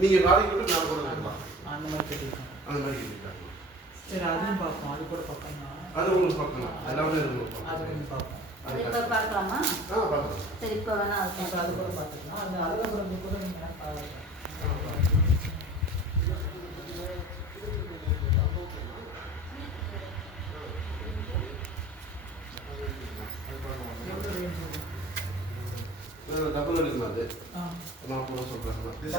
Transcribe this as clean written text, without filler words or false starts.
நீங்கள் வாடகை விட்டு நான் கூட இருக்கலாம் அந்த மாதிரி கட்டிக்கலாம். அந்த மாதிரி கட்டிக்கலாம். சரி அதுவும் பார்ப்போம். அது கூட பக்கம் தான். அது உங்களுக்கு பார்க்கலாம். எல்லாமே உங்களுக்கு அது கொஞ்சம் பார்ப்போம். அது இப்போ பார்க்கலாமா? பார்க்கலாம். சரி இப்போ வேணா இப்போ அது கூட பார்த்துக்கலாம். அந்த அதுக்கப்புறம் கூட நீங்கள் பார்க்கலாம். டபுள் அடிக்கலாம் அது நான் கூட சொல்கிறேன்.